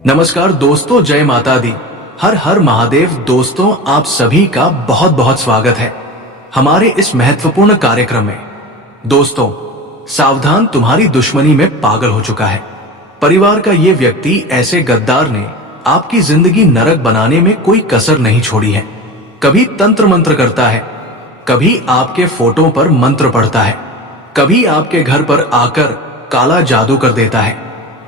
नमस्कार दोस्तों, जय माता दी। हर हर महादेव। दोस्तों, आप सभी का बहुत बहुत स्वागत है हमारे इस महत्वपूर्ण कार्यक्रम में। दोस्तों, सावधान, तुम्हारी दुश्मनी में पागल हो चुका है परिवार का ये व्यक्ति। ऐसे गद्दार ने आपकी जिंदगी नरक बनाने में कोई कसर नहीं छोड़ी है। कभी तंत्र मंत्र करता है, कभी आपके फोटो पर मंत्र पढ़ता है, कभी आपके घर पर आकर काला जादू कर देता है।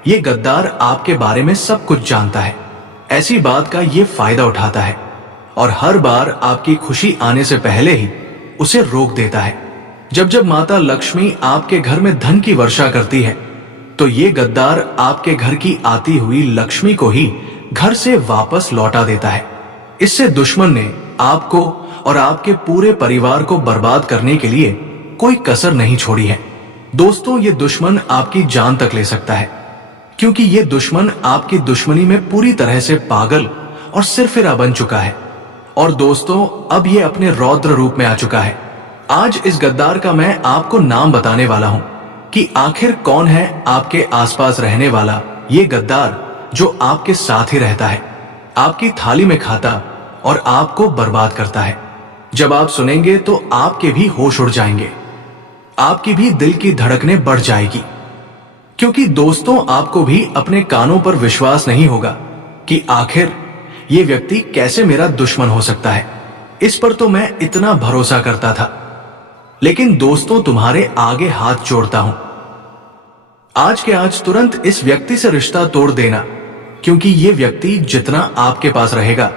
ये गद्दार आपके बारे में सब कुछ जानता है, ऐसी बात का ये फायदा उठाता है और हर बार आपकी खुशी आने से पहले ही उसे रोक देता है। जब जब माता लक्ष्मी आपके घर में धन की वर्षा करती है, तो ये गद्दार आपके घर की आती हुई लक्ष्मी को ही घर से वापस लौटा देता है। इससे दुश्मन ने आपको और आपके पूरे परिवार को बर्बाद करने के लिए कोई कसर नहीं छोड़ी है। दोस्तों, ये दुश्मन आपकी जान तक ले सकता है, क्योंकि ये दुश्मन आपकी दुश्मनी में पूरी तरह से पागल और सिरफिरा बन चुका है। और दोस्तों, अब ये अपने रौद्र रूप में आ चुका है। आज इस गद्दार का मैं आपको नाम बताने वाला हूं कि आखिर कौन है आपके आसपास रहने वाला ये गद्दार जो आपके साथ ही रहता है, आपकी थाली में खाता और आपको बर्बाद करता है। जब आप सुनेंगे तो आपके भी होश उड़ जाएंगे, आपकी भी दिल की धड़कनें बढ़ जाएगी, क्योंकि दोस्तों, आपको भी अपने कानों पर विश्वास नहीं होगा कि आखिर ये व्यक्ति कैसे मेरा दुश्मन हो सकता है। इस पर तो मैं इतना भरोसा करता था, लेकिन दोस्तों, तुम्हारे आगे हाथ जोड़ता हूं, आज के आज तुरंत इस व्यक्ति से रिश्ता तोड़ देना, क्योंकि ये व्यक्ति जितना आपके पास रहेगा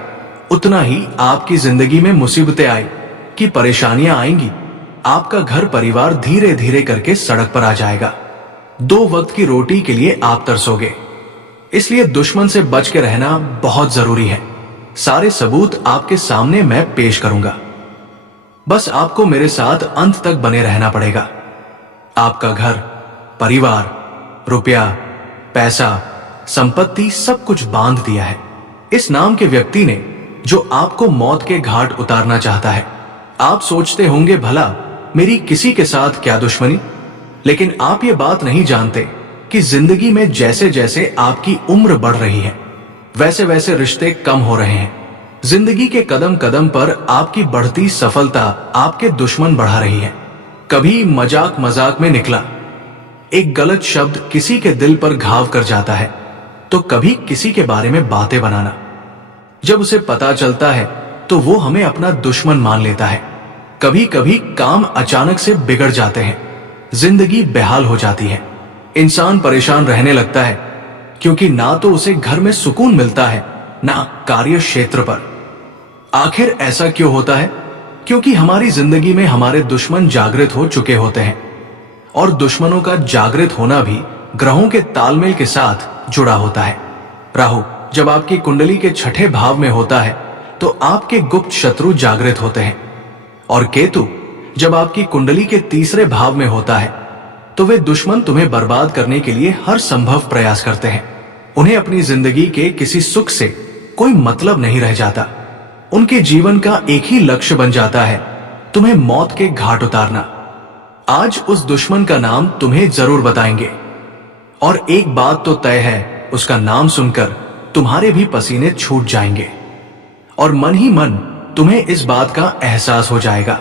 उतना ही आपकी जिंदगी में मुसीबतें आए कि परेशानियां आएंगी। आपका घर परिवार धीरे धीरे करके सड़क पर आ जाएगा। 2 वक्त की रोटी के लिए आप तरसोगे। इसलिए दुश्मन से बच के रहना बहुत जरूरी है। सारे सबूत आपके सामने मैं पेश करूंगा, बस आपको मेरे साथ अंत तक बने रहना पड़ेगा। आपका घर, परिवार, रुपया, पैसा, संपत्ति सब कुछ बांध दिया है इस नाम के व्यक्ति ने, जो आपको मौत के घाट उतारना चाहता है। आप सोचते होंगे, भला मेरी किसी के साथ क्या दुश्मनी? लेकिन आप ये बात नहीं जानते कि जिंदगी में जैसे जैसे आपकी उम्र बढ़ रही है, वैसे वैसे रिश्ते कम हो रहे हैं। जिंदगी के कदम कदम पर आपकी बढ़ती सफलता आपके दुश्मन बढ़ा रही है। कभी मजाक मजाक में निकला एक गलत शब्द किसी के दिल पर घाव कर जाता है, तो कभी किसी के बारे में बातें बनाना, जब उसे पता चलता है तो वो हमें अपना दुश्मन मान लेता है। कभी कभी काम अचानक से बिगड़ जाते हैं, जिंदगी बेहाल हो जाती है, इंसान परेशान रहने लगता है, क्योंकि ना तो उसे घर में सुकून मिलता है, ना कार्य क्षेत्र पर। आखिर ऐसा क्यों होता है? क्योंकि हमारी जिंदगी में हमारे दुश्मन जागृत हो चुके होते हैं, और दुश्मनों का जागृत होना भी ग्रहों के तालमेल के साथ जुड़ा होता है। राहु जब आपकी कुंडली के 6ठे भाव में होता है तो आपके गुप्त शत्रु जागृत होते हैं, और केतु जब आपकी कुंडली के 3रे भाव में होता है तो वे दुश्मन तुम्हें बर्बाद करने के लिए हर संभव प्रयास करते हैं। उन्हें अपनी जिंदगी के किसी सुख से कोई मतलब नहीं रह जाता। उनके जीवन का एक ही लक्ष्य बन जाता है, तुम्हें मौत के घाट उतारना। आज उस दुश्मन का नाम तुम्हें जरूर बताएंगे, और एक बात तो तय है, उसका नाम सुनकर तुम्हारे भी पसीने छूट जाएंगे, और मन ही मन तुम्हें इस बात का एहसास हो जाएगा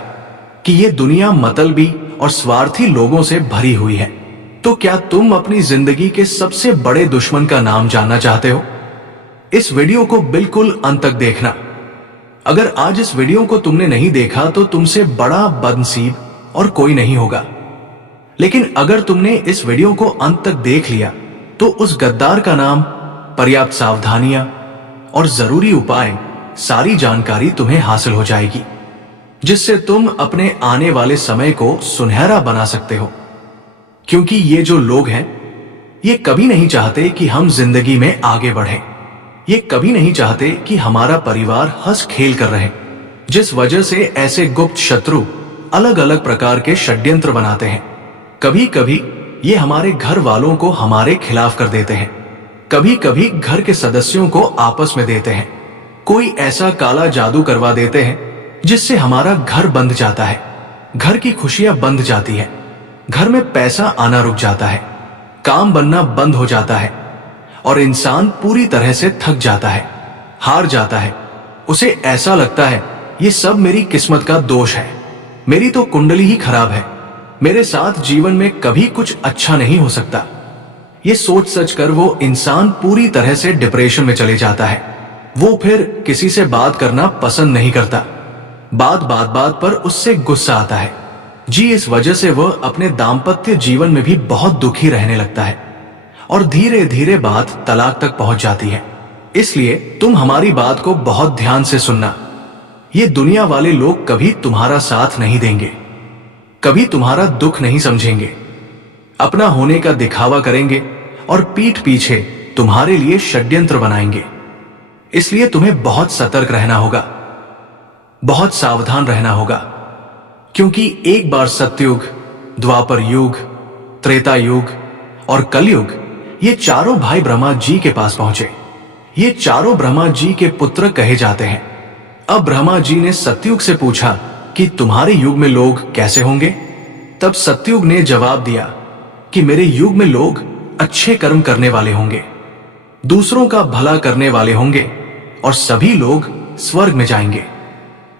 कि ये दुनिया मतलबी और स्वार्थी लोगों से भरी हुई है। तो क्या तुम अपनी जिंदगी के सबसे बड़े दुश्मन का नाम जानना चाहते हो? इस वीडियो को बिल्कुल अंत तक देखना। अगर आज इस वीडियो को तुमने नहीं देखा तो तुमसे बड़ा बदनसीब और कोई नहीं होगा। लेकिन अगर तुमने इस वीडियो को अंत तक देख लिया तो उस गद्दार का नाम, पर्याप्त सावधानियां और जरूरी उपाय, सारी जानकारी तुम्हें हासिल हो जाएगी, जिससे तुम अपने आने वाले समय को सुनहरा बना सकते हो। क्योंकि ये जो लोग हैं, ये कभी नहीं चाहते कि हम जिंदगी में आगे बढ़ें। ये कभी नहीं चाहते कि हमारा परिवार हंस खेल कर रहे, जिस वजह से ऐसे गुप्त शत्रु अलग अलग प्रकार के षड्यंत्र बनाते हैं। कभी कभी ये हमारे घर वालों को हमारे खिलाफ कर देते हैं, कभी कभी घर के सदस्यों को आपस में देते हैं, कोई ऐसा काला जादू करवा देते हैं जिससे हमारा घर बंद जाता है, घर की खुशियां बंद जाती है, घर में पैसा आना रुक जाता है, काम बनना बंद हो जाता है, और इंसान पूरी तरह से थक जाता है, हार जाता है। उसे ऐसा लगता है ये सब मेरी किस्मत का दोष है, मेरी तो कुंडली ही खराब है, मेरे साथ जीवन में कभी कुछ अच्छा नहीं हो सकता। ये सोच सच कर वो इंसान पूरी तरह से डिप्रेशन में चले जाता है। वो फिर किसी से बात करना पसंद नहीं करता। बात पर उससे गुस्सा आता है। इस वजह से वह अपने दाम्पत्य जीवन में भी बहुत दुखी रहने लगता है और धीरे धीरे बात तलाक तक पहुंच जाती है। इसलिए तुम हमारी बात को बहुत ध्यान से सुनना। ये दुनिया वाले लोग कभी तुम्हारा साथ नहीं देंगे, कभी तुम्हारा दुख नहीं समझेंगे, अपना होने का दिखावा करेंगे और पीठ पीछे तुम्हारे लिए षड्यंत्र बनाएंगे। इसलिए तुम्हें बहुत सतर्क रहना होगा, बहुत सावधान रहना होगा, क्योंकि एक बार सतयुग, द्वापर युग, त्रेता युग और कलयुग, ये चारों भाई ब्रह्मा जी के पास पहुंचे। ये चारों ब्रह्मा जी के पुत्र कहे जाते हैं। अब ब्रह्मा जी ने सतयुग से पूछा कि तुम्हारे युग में लोग कैसे होंगे? तब सतयुग ने जवाब दिया कि मेरे युग में लोग अच्छे कर्म करने वाले होंगे, दूसरों का भला करने वाले होंगे और सभी लोग स्वर्ग में जाएंगे।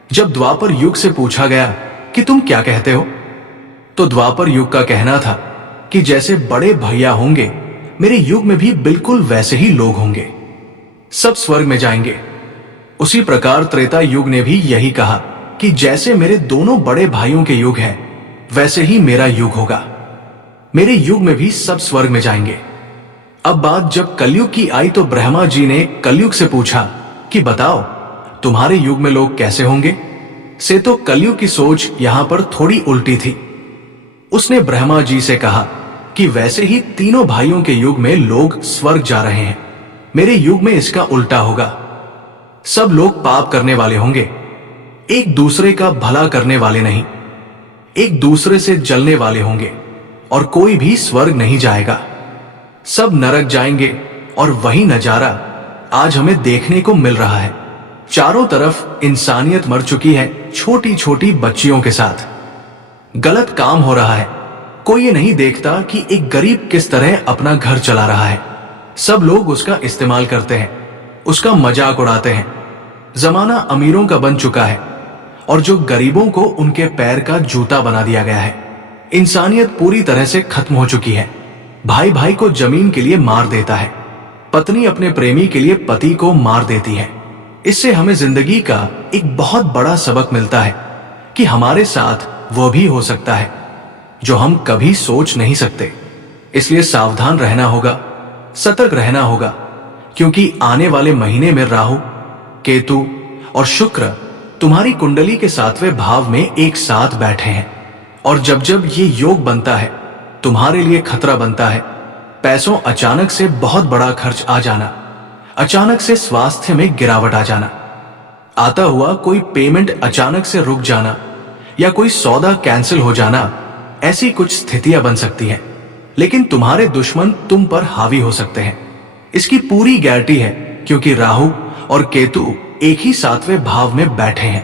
जब द्वापर युग से पूछा गया कि तुम क्या कहते हो, तो द्वापर युग का कहना था कि जैसे बड़े भैया होंगे, मेरे युग में भी बिल्कुल वैसे ही लोग होंगे, सब स्वर्ग में जाएंगे। उसी प्रकार त्रेता युग ने भी यही कहा कि जैसे मेरे दोनों बड़े भाइयों के युग है, वैसे ही मेरा युग होगा, मेरे युग में भी सब स्वर्ग में जाएंगे। अब बात जब कलयुग की आई तो ब्रह्मा जी ने कलयुग से पूछा कि बताओ तुम्हारे युग में लोग कैसे होंगे? से तो कलयुग की सोच यहां पर थोड़ी उल्टी थी। उसने ब्रह्मा जी से कहा कि वैसे ही तीनों भाइयों के युग में लोग स्वर्ग जा रहे हैं, मेरे युग में इसका उल्टा होगा। सब लोग पाप करने वाले होंगे, एक दूसरे का भला करने वाले नहीं, एक दूसरे से जलने वाले होंगे और कोई भी स्वर्ग नहीं जाएगा, सब नरक जाएंगे। और वही नजारा आज हमें देखने को मिल रहा है। चारों तरफ इंसानियत मर चुकी है, छोटी छोटी बच्चियों के साथ गलत काम हो रहा है। कोई ये नहीं देखता कि एक गरीब किस तरह अपना घर चला रहा है। सब लोग उसका इस्तेमाल करते हैं, उसका मजाक उड़ाते हैं। जमाना अमीरों का बन चुका है और जो गरीबों को उनके पैर का जूता बना दिया गया है। इंसानियत पूरी तरह से खत्म हो चुकी है। भाई भाई को जमीन के लिए मार देता है, पत्नी अपने प्रेमी के लिए पति को मार देती है। इससे हमें जिंदगी का एक बहुत बड़ा सबक मिलता है कि हमारे साथ वो भी हो सकता है जो हम कभी सोच नहीं सकते। इसलिए सावधान रहना होगा, सतर्क रहना होगा, क्योंकि आने वाले महीने में राहु, केतु और शुक्र तुम्हारी कुंडली के 7वें भाव में एक साथ बैठे हैं। और जब जब ये योग बनता है, तुम्हारे लिए खतरा बनता है। पैसों अचानक से बहुत बड़ा खर्च आ जाना, अचानक से स्वास्थ्य में गिरावट आ जाना, आता हुआ कोई पेमेंट अचानक से रुक जाना या कोई सौदा कैंसिल हो जाना, ऐसी कुछ स्थितियां बन सकती हैं। लेकिन तुम्हारे दुश्मन तुम पर हावी हो सकते हैं, इसकी पूरी गारंटी है, क्योंकि राहु और केतु एक ही 7वें भाव में बैठे हैं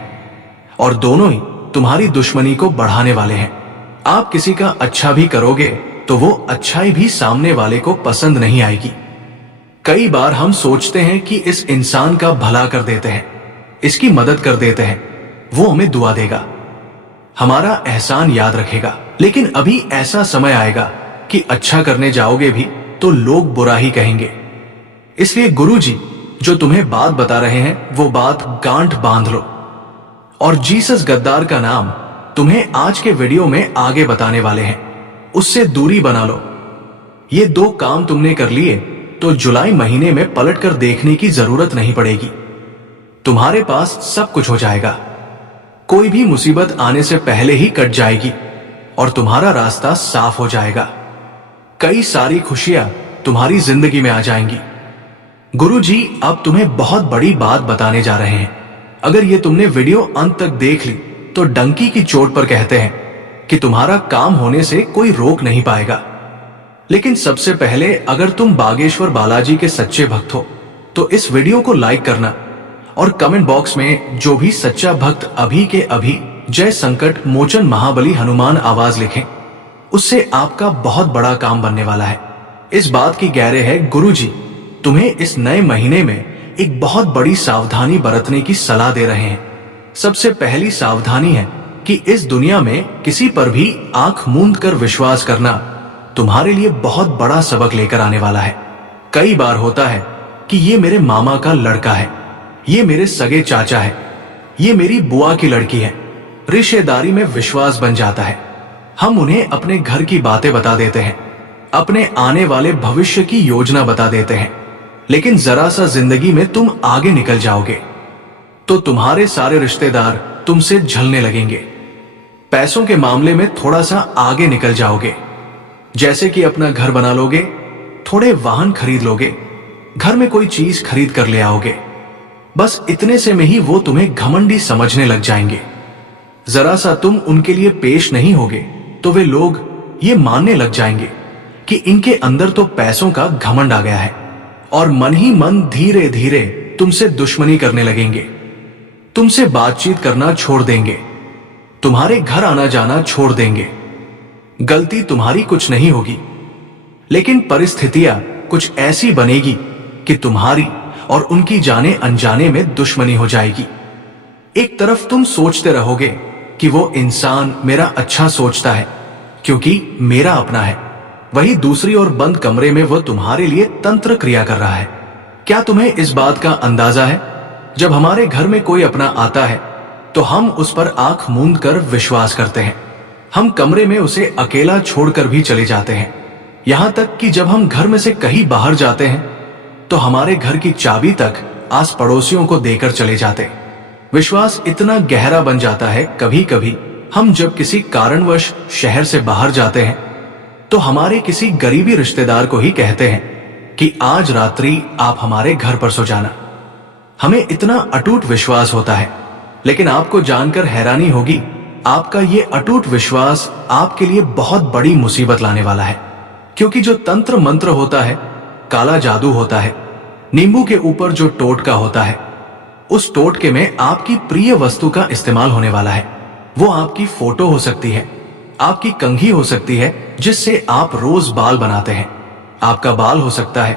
और दोनों ही तुम्हारी दुश्मनी को बढ़ाने वाले हैं। आप किसी का अच्छा भी करोगे तो वो अच्छाई भी सामने वाले को पसंद नहीं आएगी। कई बार हम सोचते हैं कि इस इंसान का भला कर देते हैं, इसकी मदद कर देते हैं, वो हमें दुआ देगा, हमारा एहसान याद रखेगा। लेकिन अभी ऐसा समय आएगा कि अच्छा करने जाओगे भी तो लोग बुरा ही कहेंगे। इसलिए गुरुजी जो तुम्हें बात बता रहे हैं वो बात गांठ बांध लो। और जीसस गद्दार का नाम तुम्हें आज के वीडियो में आगे बताने वाले हैं, उससे दूरी बना लो। ये 2 काम तुमने कर लिए तो जुलाई महीने में पलट कर देखने की जरूरत नहीं पड़ेगी। तुम्हारे पास सब कुछ हो जाएगा, कोई भी मुसीबत आने से पहले ही कट जाएगी और तुम्हारा रास्ता साफ हो जाएगा। कई सारी खुशियां तुम्हारी जिंदगी में आ जाएंगी। गुरुजी अब तुम्हें बहुत बड़ी बात बताने जा रहे हैं। अगर ये तुमने वीडियो अंत तक देख ली तो डंकी की चोट पर कहते हैं कि तुम्हारा काम होने से कोई रोक नहीं पाएगा। लेकिन सबसे पहले अगर तुम बागेश्वर बालाजी के सच्चे भक्त हो तो इस वीडियो को लाइक करना और कमेंट बॉक्स में जो भी सच्चा भक्त अभी के अभी जय संकट मोचन महाबली हनुमान आवाज लिखें, उससे आपका बहुत बड़ा काम बनने वाला है। इस बात की गैरे है गुरुजी तुम्हें इस नए महीने में एक बहुत बड़ी सावधानी बरतने की सलाह दे रहे हैं। सबसे पहली सावधानी है कि इस दुनिया में किसी पर भी आंख मूंद कर विश्वास करना तुम्हारे लिए बहुत बड़ा सबक लेकर आने वाला है। कई बार होता है कि ये मेरे मामा का लड़का है, ये मेरे सगे चाचा है, ये मेरी बुआ की लड़की है। रिश्तेदारी में विश्वास बन जाता है। हम उन्हें अपने घर की बातें बता देते हैं, अपने आने वाले भविष्य की योजना बता देते हैं, लेकिन जरा सा जिंदगी में तुम आगे निकल जाओगे तो तुम्हारे सारे रिश्तेदार तुमसे झलने लगेंगे। पैसों के मामले में थोड़ा सा आगे निकल जाओगे, जैसे कि अपना घर बना लोगे, थोड़े वाहन खरीद लोगे, घर में कोई चीज खरीद कर ले आओगे। बस इतने से में ही वो तुम्हें घमंडी समझने लग जाएंगे। जरा सा तुम उनके लिए पेश नहीं होगे तो वे लोग ये मानने लग जाएंगे कि इनके अंदर तो पैसों का घमंड आ गया है, और मन ही मन धीरे धीरे तुमसे दुश्मनी करने लगेंगे, तुमसे बातचीत करना छोड़ देंगे, तुम्हारे घर आना जाना छोड़ देंगे। गलती तुम्हारी कुछ नहीं होगी, लेकिन परिस्थितियां कुछ ऐसी बनेगी कि तुम्हारी और उनकी जाने अनजाने में दुश्मनी हो जाएगी। एक तरफ तुम सोचते रहोगे कि वो इंसान मेरा अच्छा सोचता है क्योंकि मेरा अपना है, वही दूसरी ओर बंद कमरे में वो तुम्हारे लिए तंत्र क्रिया कर रहा है। क्या तुम्हें इस बात का अंदाजा है, जब हमारे घर में कोई अपना आता है तो हम उस पर आंख मूंद कर विश्वास करते हैं। हम कमरे में उसे अकेला छोड़कर भी चले जाते हैं। यहां तक कि जब हम घर में से कहीं बाहर जाते हैं तो हमारे घर की चाबी तक आस पड़ोसियों को देकर चले जाते। विश्वास इतना गहरा बन जाता है, कभी कभी हम जब किसी कारणवश शहर से बाहर जाते हैं तो हमारे किसी गरीबी रिश्तेदार को ही कहते हैं कि आज रात्रि आप हमारे घर पर सो जाना। हमें इतना अटूट विश्वास होता है, लेकिन आपको जानकर हैरानी होगी, आपका ये अटूट विश्वास आपके लिए बहुत बड़ी मुसीबत लाने वाला है। क्योंकि जो तंत्र मंत्र होता है, काला जादू होता है, नींबू के ऊपर जो टोटका होता है, उस टोटके में आपकी प्रिय वस्तु का इस्तेमाल होने वाला है। वो आपकी फोटो हो सकती है, आपकी कंघी हो सकती है जिससे आप रोज बाल बनाते हैं, आपका बाल हो सकता है,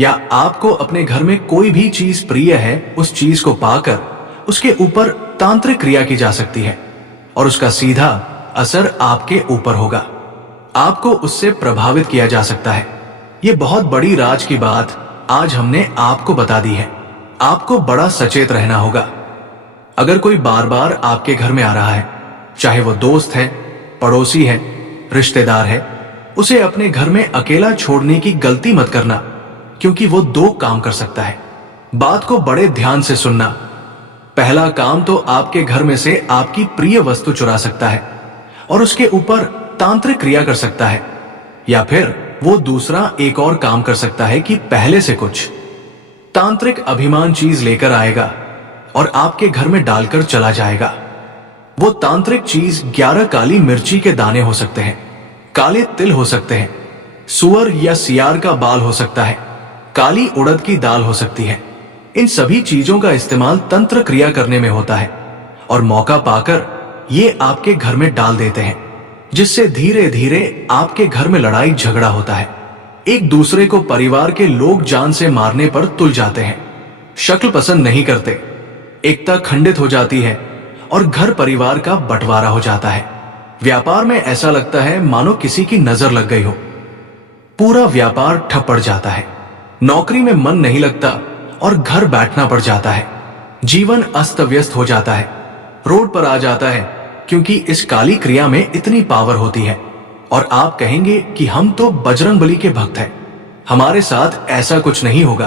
या आपको अपने घर में कोई भी चीज प्रिय है, उस चीज को पाकर उसके ऊपर तांत्रिक क्रिया की जा सकती है और उसका सीधा असर आपके ऊपर होगा। आपको उससे प्रभावित किया जा सकता है। ये बहुत बड़ी राज की बात आज हमने आपको बता दी है। आपको बड़ा सचेत रहना होगा। अगर कोई बार बार आपके घर में आ रहा है, चाहे वो दोस्त है, पड़ोसी है, रिश्तेदार है, उसे अपने घर में अकेला छोड़ने की गलती मत करना, क्योंकि वो दो काम कर सकता है। बात को बड़े ध्यान से सुनना। पहला काम तो आपके घर में से आपकी प्रिय वस्तु चुरा सकता है और उसके ऊपर तांत्रिक क्रिया कर सकता है, या फिर वो दूसरा एक और काम कर सकता है कि पहले से कुछ तांत्रिक अभिमान चीज लेकर आएगा और आपके घर में डालकर चला जाएगा। वो तांत्रिक चीज 11 काली मिर्ची के दाने हो सकते हैं, काले तिल हो सकते हैं, सुअर या सियार का बाल हो सकता है, काली उड़द की दाल हो सकती है। इन सभी चीजों का इस्तेमाल तंत्र क्रिया करने में होता है और मौका पाकर ये आपके घर में डाल देते हैं, जिससे धीरे धीरे आपके घर में लड़ाई झगड़ा होता है। एक दूसरे को परिवार के लोग जान से मारने पर तुल जाते हैं, शक्ल पसंद नहीं करते, एकता खंडित हो जाती है और घर परिवार का बंटवारा हो जाता है। व्यापार में ऐसा लगता है मानो किसी की नजर लग गई हो, पूरा व्यापार ठप पड़ जाता है। नौकरी में मन नहीं लगता और घर बैठना पड़ जाता है। जीवन अस्त व्यस्त हो जाता है, रोड पर आ जाता है, क्योंकि इस काली क्रिया में इतनी पावर होती है। और आप कहेंगे कि हम तो बजरंगबली के भक्त हैं, हमारे साथ ऐसा कुछ नहीं होगा।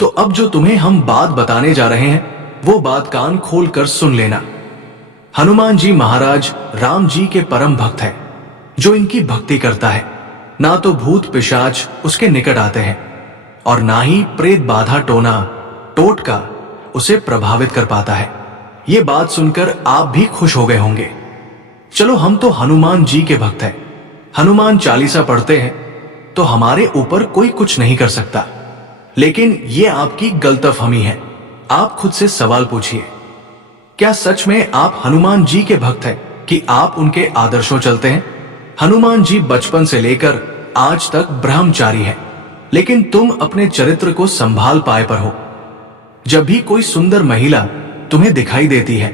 तो अब जो तुम्हें हम बात बताने जा रहे हैं, वो बात कान खोल कर सुन लेना। हनुमान जी महाराज राम जी के परम भक्त हैं। जो इनकी भक्ति करता है, ना तो भूत पिशाच उसके निकट आते हैं और ना ही प्रेत बाधा टोना टोटका उसे प्रभावित कर पाता है। ये बात सुनकर आप भी खुश हो गए होंगे। चलो, हम तो हनुमान जी के भक्त हैं, हनुमान चालीसा पढ़ते हैं, तो हमारे ऊपर कोई कुछ नहीं कर सकता। लेकिन ये आपकी गलतफहमी है। आप खुद से सवाल पूछिए, क्या सच में आप हनुमान जी के भक्त हैं कि आप उनके आदर्शों चलते हैं? हनुमान जी बचपन से लेकर आज तक ब्रह्मचारी है, लेकिन तुम अपने चरित्र को संभाल पाए पर हो। जब भी कोई सुंदर महिला तुम्हें दिखाई देती है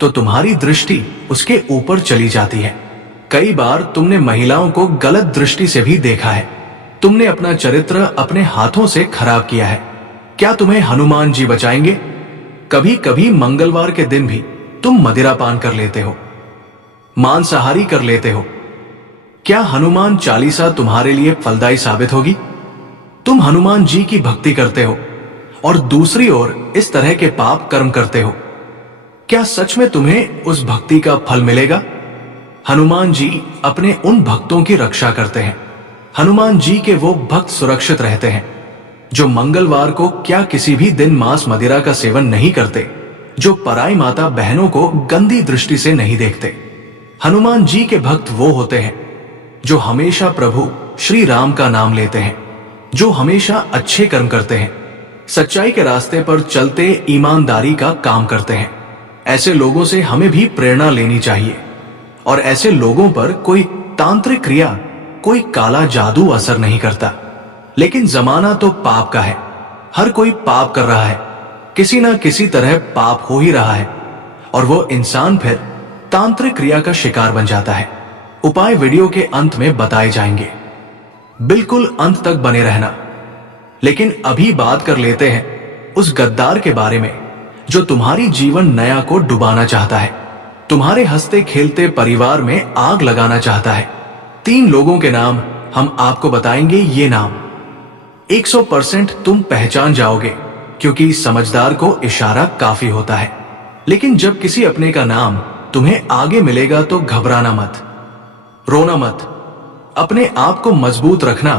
तो तुम्हारी दृष्टि उसके ऊपर चली जाती है। कई बार तुमने महिलाओं को गलत दृष्टि से भी देखा है। तुमने अपना चरित्र अपने हाथों से खराब किया है। क्या तुम्हें हनुमान जी बचाएंगे? कभी कभी मंगलवार के दिन भी तुम मदिरा पान कर लेते हो, मांसाहारी कर लेते हो। क्या हनुमान चालीसा तुम्हारे लिए फलदायी साबित होगी? तुम हनुमान जी की भक्ति करते हो और दूसरी ओर इस तरह के पाप कर्म करते हो। क्या सच में तुम्हें उस भक्ति का फल मिलेगा? हनुमान जी अपने उन भक्तों की रक्षा करते हैं। हनुमान जी के वो भक्त सुरक्षित रहते हैं जो मंगलवार को क्या किसी भी दिन मांस मदिरा का सेवन नहीं करते, जो पराई माता बहनों को गंदी दृष्टि से नहीं देखते। हनुमान जी के भक्त वो होते हैं जो हमेशा प्रभु श्री राम का नाम लेते हैं, जो हमेशा अच्छे कर्म करते हैं, सच्चाई के रास्ते पर चलते ईमानदारी का काम करते हैं। ऐसे लोगों से हमें भी प्रेरणा लेनी चाहिए और ऐसे लोगों पर कोई तांत्रिक क्रिया, कोई काला जादू असर नहीं करता। लेकिन जमाना तो पाप का है, हर कोई पाप कर रहा है, किसी ना किसी तरह पाप हो ही रहा है और वो इंसान फिर तांत्रिक क्रिया का शिकार बन जाता है। उपाय वीडियो के अंत में बताए जाएंगे, बिल्कुल अंत तक बने रहना। लेकिन अभी बात कर लेते हैं उस गद्दार के बारे में जो तुम्हारी जीवन नया को डुबाना चाहता है, तुम्हारे हंसते खेलते परिवार में आग लगाना चाहता है। 3 लोगों के नाम हम आपको बताएंगे। ये नाम 100% तुम पहचान जाओगे क्योंकि समझदार को इशारा काफी होता है। लेकिन जब किसी अपने का नाम तुम्हें आगे मिलेगा तो घबराना मत, रोना मत, अपने आप को मजबूत रखना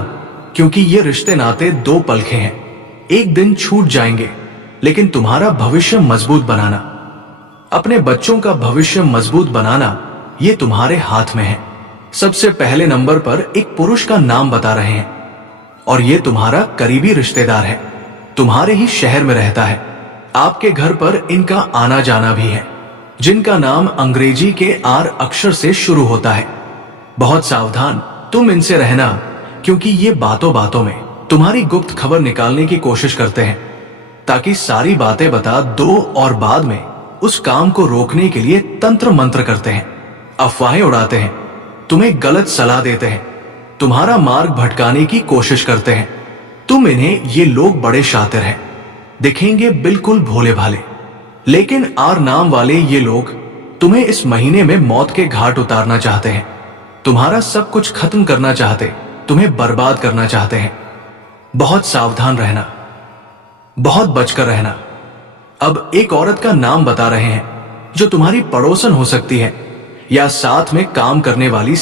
क्योंकि ये रिश्ते नाते 2 पलखे हैं, एक दिन छूट जाएंगे। लेकिन तुम्हारा भविष्य मजबूत बनाना, अपने बच्चों का भविष्य मजबूत बनाना, ये तुम्हारे हाथ में है। सबसे पहले नंबर पर एक पुरुष का नाम बता रहे हैं और ये तुम्हारा करीबी रिश्तेदार है, तुम्हारे ही शहर में रहता है। आपके घर पर इनका आना जाना भी है, जिनका नाम अंग्रेजी के R अक्षर से शुरू होता है। बहुत सावधान तुम इनसे रहना क्योंकि ये बातों बातों में तुम्हारी गुप्त खबर निकालने की कोशिश करते हैं ताकि सारी बातें बता दो और बाद में उस काम को रोकने के लिए तंत्र मंत्र करते हैं, अफवाहें उड़ाते हैं, तुम्हें गलत सलाह देते हैं, तुम्हारा मार्ग भटकाने की कोशिश करते हैं। तुम इन्हें ये लोग बड़े शातिर हैं, दिखेंगे बिल्कुल भोले भाले, लेकिन R नाम वाले ये लोग तुम्हें इस महीने में मौत के घाट उतारना चाहते हैं, तुम्हारा सब कुछ खत्म करना चाहते, तुम्हें बर्बाद करना चाहते हैं। बहुत सावधान रहना, बहुत बचकर रहना। अब एक औरत का नाम बता रहे हैं जो तुम्हारी पड़ोसन हो सकती है या साथ में काम करने वाली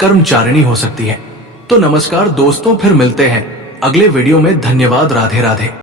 कर्मचारिणी हो सकती है। तो नमस्कार दोस्तों, फिर मिलते हैं अगले वीडियो में। धन्यवाद। राधे राधे।